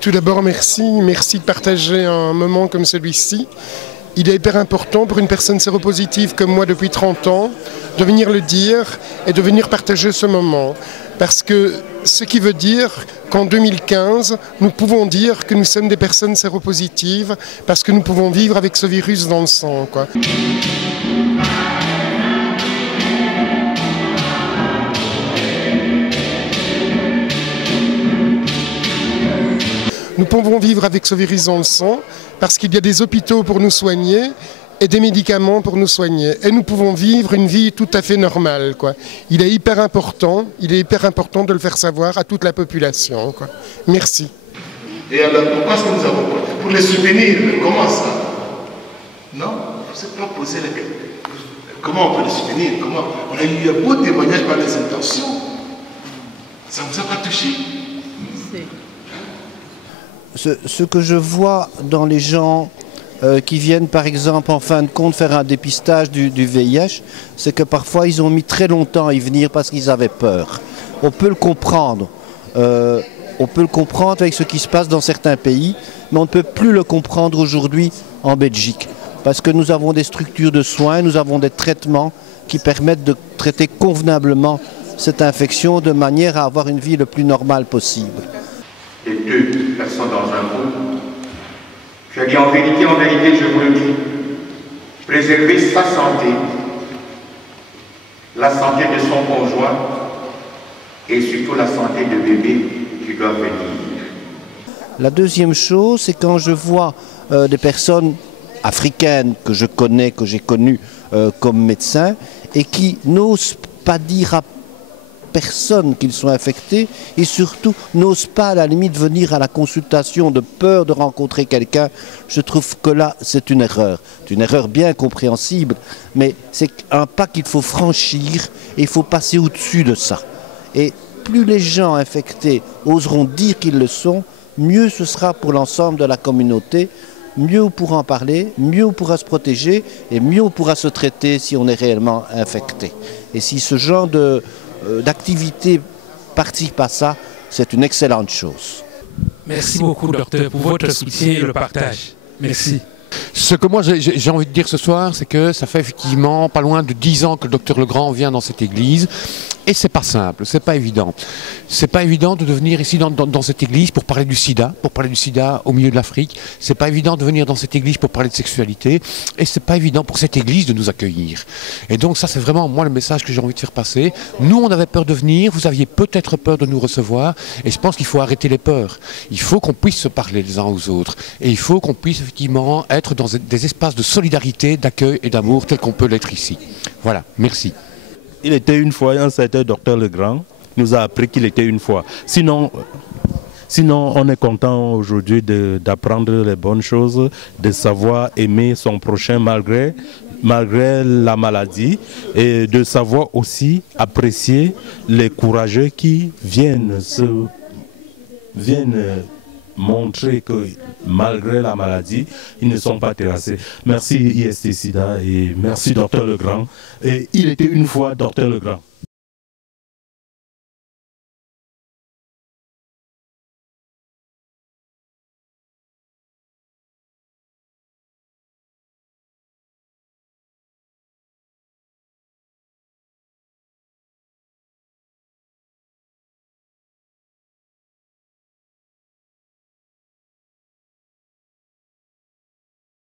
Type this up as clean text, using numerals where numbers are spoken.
Tout d'abord, merci. Merci de partager un moment comme celui-ci. Il est hyper important pour une personne séropositive comme moi depuis 30 ans de venir le dire et de venir partager ce moment. Parce que ce qui veut dire qu'en 2015, nous pouvons dire que nous sommes des personnes séropositives parce que nous pouvons vivre avec ce virus dans le sang, quoi. Nous pouvons vivre avec ce virus dans le sang parce qu'il y a des hôpitaux pour nous soigner et des médicaments pour nous soigner. Et nous pouvons vivre une vie tout à fait normale, quoi. Il est hyper important de le faire savoir à toute la population, quoi. Merci. Et alors, pourquoi est-ce que nous avons... Pour les soutenir, comment ça? Non, il ne faut pas poser la question. Comment on peut les soutenir? Comment? On a eu un beau témoignage par les intentions. Ça ne vous a pas touché? Ce que je vois dans les gens qui viennent par exemple en fin de compte faire un dépistage du VIH, c'est que parfois ils ont mis très longtemps à y venir parce qu'ils avaient peur. On peut le comprendre. On peut le comprendre avec ce qui se passe dans certains pays, mais on ne peut plus le comprendre aujourd'hui en Belgique. Parce que nous avons des structures de soins, nous avons des traitements qui permettent de traiter convenablement cette infection de manière à avoir une vie le plus normale possible. Et 2 personnes dans un groupe. Je dis en vérité, je vous le dis, préserver sa santé, la santé de son conjoint et surtout la santé de bébé qui doit venir. La deuxième chose, c'est quand je vois des personnes africaines que je connais, que j'ai connues comme médecins et qui n'osent pas dire à personne qu'ils sont infectés et surtout n'osent pas à la limite venir à la consultation de peur de rencontrer quelqu'un. Je trouve que là c'est une erreur bien compréhensible, mais c'est un pas qu'il faut franchir et il faut passer au-dessus de ça. Et plus les gens infectés oseront dire qu'ils le sont, mieux ce sera pour l'ensemble de la communauté, mieux on pourra en parler, mieux on pourra se protéger et mieux on pourra se traiter si on est réellement infecté. Et si ce genre d'activité participe à ça, c'est une excellente chose. Merci beaucoup, docteur, pour votre soutien et le partage. Merci. Ce que moi j'ai envie de dire ce soir, c'est que ça fait effectivement pas loin de 10 ans que le docteur Legrand vient dans cette église. Et c'est pas simple, c'est pas évident. C'est pas évident de venir ici dans cette église pour parler du sida au milieu de l'Afrique. C'est pas évident de venir dans cette église pour parler de sexualité. Et c'est pas évident pour cette église de nous accueillir. Et donc ça c'est vraiment moi le message que j'ai envie de faire passer. Nous on avait peur de venir, vous aviez peut-être peur de nous recevoir. Et je pense qu'il faut arrêter les peurs. Il faut qu'on puisse se parler les uns aux autres. Et il faut qu'on puisse effectivement être dans des espaces de solidarité, d'accueil et d'amour tels qu'on peut l'être ici. Voilà, merci. Il était une fois, un certain docteur Legrand nous a appris qu'il était une fois. Sinon on est content aujourd'hui d'apprendre les bonnes choses, de savoir aimer son prochain malgré la maladie et de savoir aussi apprécier les courageux qui viennent montrer que malgré la maladie, ils ne sont pas terrassés. Merci IST-Sida et merci Dr Legrand. Et il était une fois Dr Legrand.